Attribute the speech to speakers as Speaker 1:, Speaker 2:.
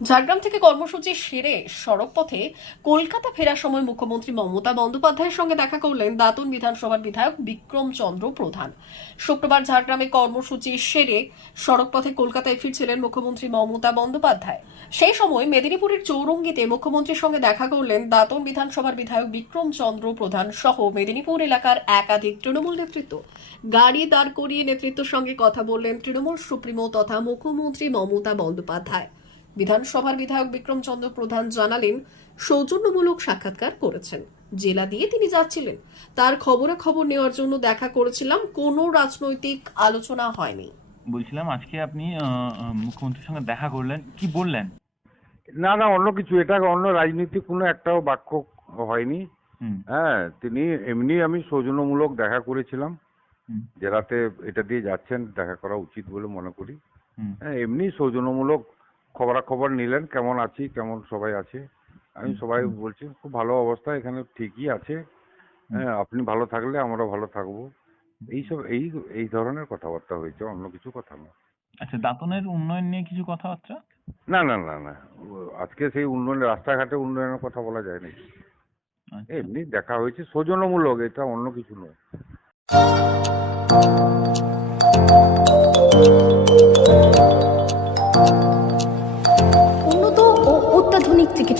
Speaker 1: ঝাড়গ্রাম থেকে কর্মসূচি সেরে সড়ক পথে কলকাতা ফেরার সময় মুখ্যমন্ত্রী মমতা বন্দ্যোপাধ্যায়ের সঙ্গে দেখা করলেন দাতুন বিধানসভার বিধায়ক বিক্রম চন্দ্র প্রধান। শুক্রবার ঝাড়গ্রামে কর্মসূচি সেরে সড়ক পথে কলকাতায় ফিরছিলেন মুখ্যমন্ত্রী মমতা বন্দ্যোপাধ্যায়। সেই সময় মেদিনীপুরের চৌরঙ্গিতে মুখ্যমন্ত্রীর সঙ্গে দেখা করলেন দাতন বিধানসভার বিধায়ক বিক্রম চন্দ্র প্রধান সহ মেদিনীপুর এলাকার একাধিক তৃণমূল নেতৃত্ব। গাড়ি দাঁড় করিয়ে নেতৃত্বের সঙ্গে কথা বললেন তৃণমূল সুপ্রিমো তথা মুখ্যমন্ত্রী মমতা বন্দ্যোপাধ্যায়। বিধানসভার বিধায়ক বিক্রম চন্দ্র প্রধান জানালেন সৌজন্যমূলক সাক্ষাৎকার করেছেন। জেলা দিয়ে তিনি যাচ্ছিলেন। তার খবরে খবর নেওয়ার জন্য দেখা করেছিলাম কোনো রাজনৈতিক আলোচনা হয়নি।
Speaker 2: বলছিলাম আজকে আপনি মুখ্যমন্ত্রীর সঙ্গে দেখা করলেন কি বললেন?
Speaker 3: না না অন্য কিছু এটা অন্য রাজনীতি কোনো একটাও বাক্য হয়নি। হ্যাঁ তিনি এমনি আমি সৌজন্যমূলক দেখা করেছিলাম। জেলাতে এটা দিয়ে যাচ্ছেন দেখা করা উচিত বলে মনে করি। হ্যাঁ এমনি সৌজন্যমূলক খবরাখবর নিলেন কেমন আছি কেমন সবাই আছে? আমি সবাই বলছি খুব ভালো অবস্থা এখানে ঠিকই আছে। হ্যাঁ আপনি ভালো থাকলে আমরা ভালো থাকব। এইসব এই এই ধরনের কথাবার্তা হয়েছে অন্য কিছু কথা না।
Speaker 2: আচ্ছা দাঁতনের উন্নয়ন নিয়ে কিছু কথাবার্তা?
Speaker 3: না না না না। আজকে সেই উন্নয়ন রাস্তাঘাটে উন্নয়নের কথা বলা যায় না
Speaker 2: আচ্ছা।
Speaker 3: এমনি দেখা হয়েছে সৌজন্যমূলক এটা অন্য কিছু নয়।